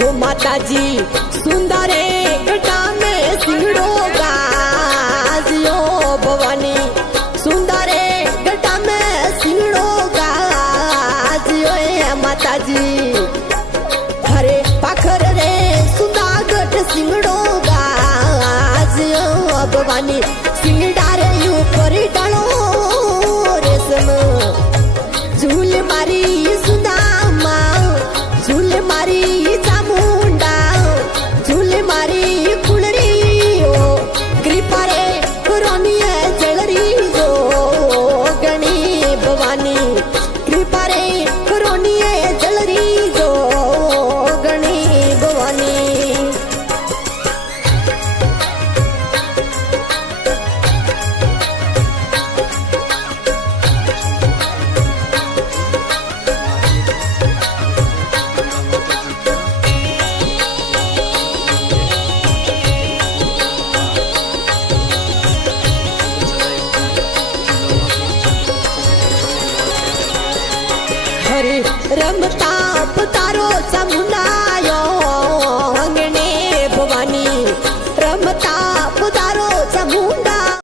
वो माताजी सुंदर गटा में सिंगड़ो गाजियो भवानी सुंदर गटा में सिंगड़ो गाजियो माताजी हरे पाखर रे सुंदर गट सिंगड़ो गाजियो भवानी सिंगड़ारे ऊपर डालो रेशम झूल मारी सुदामा झूल मारी रमता तारो समुना